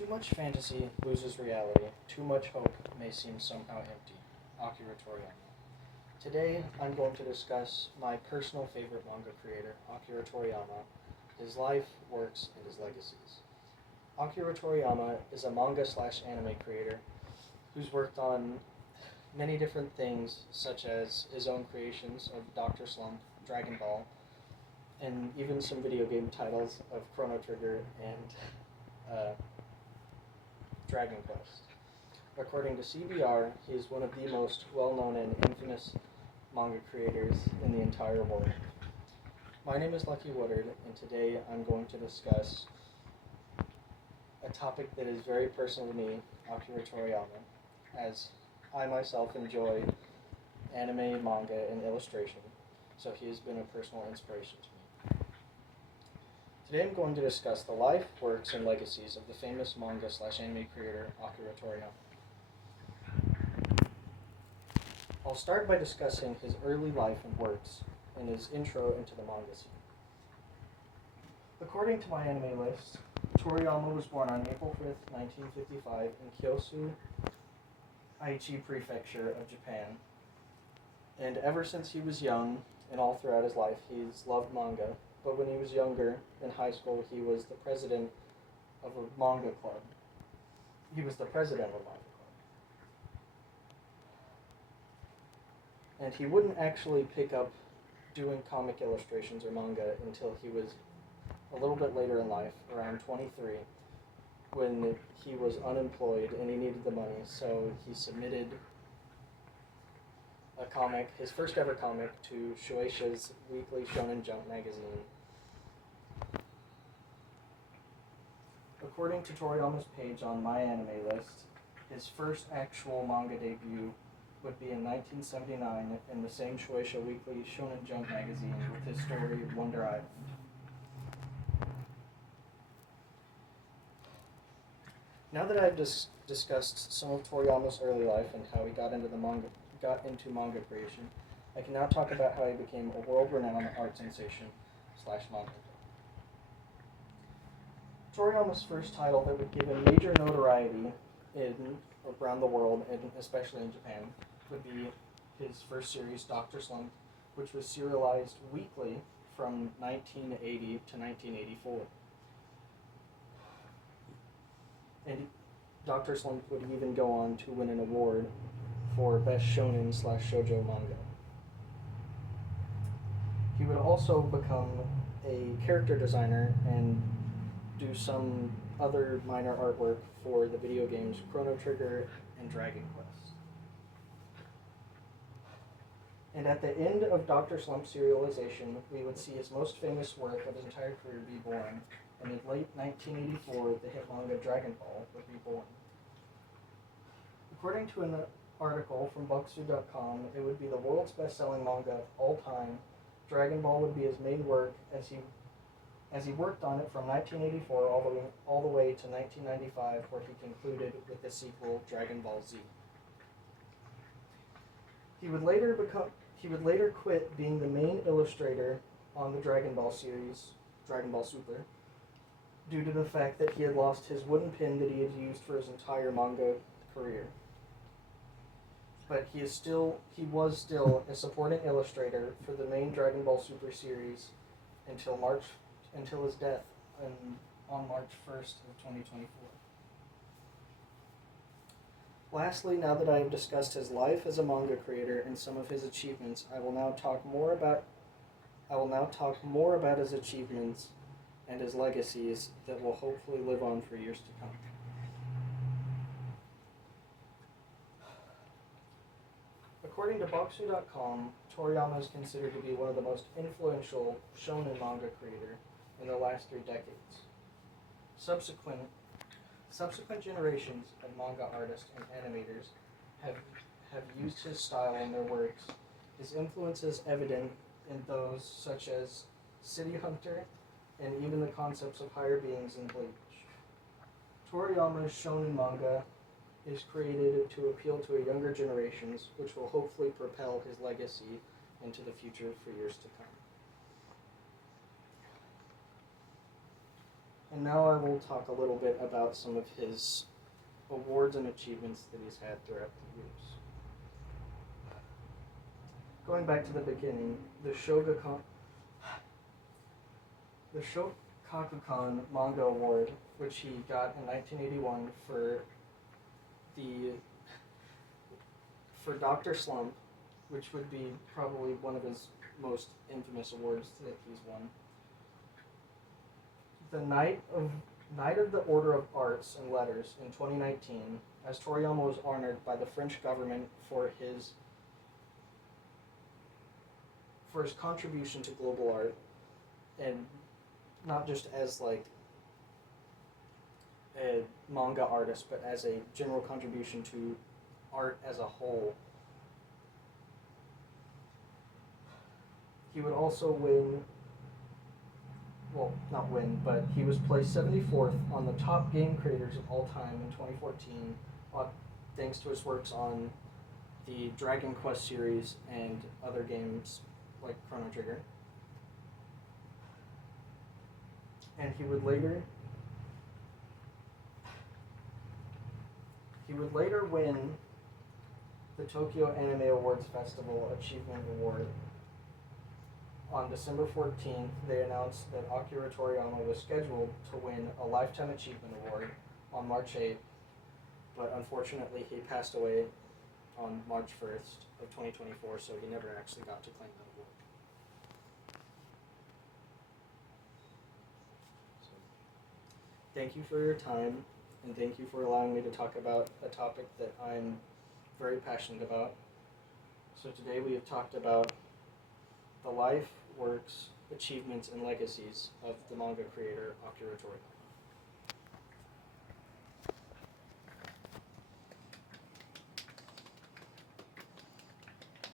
Too much fantasy loses reality. Too much hope may seem somehow empty. Akira Toriyama. Today, I'm going to discuss my personal favorite manga creator, Akira Toriyama, his life, works, and his legacies. Akira Toriyama is a manga slash anime creator who's worked on many different things, such as his own creations of Dr. Slump, Dragon Ball, and even some video game titles of Chrono Trigger and Dragon Quest. According to CBR, he is one of the most well-known and infamous manga creators in the entire world. My name is Lucky Woodard, and today I'm going to discuss a topic that is very personal to me, Akira Toriyama, as I myself enjoy anime, manga, and illustration, so he has been a personal inspiration to me. Today I'm going to discuss the life, works, and legacies of the famous manga slash anime creator Akira Toriyama. I'll start by discussing his early life and works and his intro into the manga scene. According to my anime list, Toriyama was born on April 5th, 1955 in Kyosu, Aichi Prefecture of Japan. And ever since he was young and all throughout his life, he's loved manga. But when he was younger, in high school, he was the president of a manga club. And he wouldn't actually pick up doing comic illustrations or manga until he was a little bit later in life, around 23, when he was unemployed and he needed the money. So he submitted a comic, his first ever comic, to Shueisha's weekly Shonen Jump magazine. According to Toriyama's page on My Anime List, his first actual manga debut would be in 1979 in the same Shueisha weekly Shonen Jump magazine with his story Wonder Island. Now that I've discussed some of Toriyama's early life and how he got into manga creation, I can now talk about how he became a world-renowned art sensation slash manga. Toriyama's first title that would give him major notoriety around the world, and especially in Japan, would be his first series, Dr. Slump, which was serialized weekly from 1980 to 1984. And Dr. Slump would even go on to win an award for Best Shonen slash Shoujo Manga. He would also become a character designer and do some other minor artwork for the video games Chrono Trigger and Dragon Quest. And at the end of Dr. Slump's serialization, we would see his most famous work of his entire career be born, and in late 1984, the hit manga Dragon Ball would be born. According to an article from Boxu.com, it would be the world's best-selling manga of all time. Dragon Ball would be his main work as he worked on it from 1984 all the way to 1995, where he concluded with the sequel Dragon Ball Z. He would later quit being the main illustrator on the Dragon Ball series, Dragon Ball Super, due to the fact that he had lost his wooden pin that he had used for his entire manga career. But he was still a supporting illustrator for the main Dragon Ball Super series until his death on March 1st of 2024. Lastly, now that I have discussed his life as a manga creator and some of his achievements, I will now talk more about his achievements and his legacies that will hopefully live on for years to come. According to Boxu.com, Toriyama is considered to be one of the most influential shonen manga creator in the last 3 decades. Subsequent generations of manga artists and animators have used his style in their works. His influence is evident in those such as City Hunter and even the concepts of higher beings in Bleach. Toriyama's shonen manga is created to appeal to a younger generations, which will hopefully propel his legacy into the future for years to come. And now I will talk a little bit about some of his awards and achievements that he's had throughout the years. Going back to the beginning, the Shogakukan Manga Award, which he got in 1981 for Dr. Slump, which would be probably one of his most infamous awards that he's won. The Knight of the Order of Arts and Letters in 2019, as Toriyama was honored by the French government for his contribution to global art, and not just as like a manga artist, but as a general contribution to art as a whole. He would also win, well, not win, but he was placed 74th on the top game creators of all time in 2014, thanks to his works on the Dragon Quest series and other games like Chrono Trigger. And he would later win the Tokyo Anime Awards Festival Achievement Award. On December 14th, they announced that Akira Toriyama was scheduled to win a Lifetime Achievement Award on March 8th, but unfortunately he passed away on March 1st of 2024, so he never actually got to claim that award. So, thank you for your time, and thank you for allowing me to talk about a topic that I'm very passionate about. So today we have talked about the life, works, achievements, and legacies of the manga creator Akira Toriyama.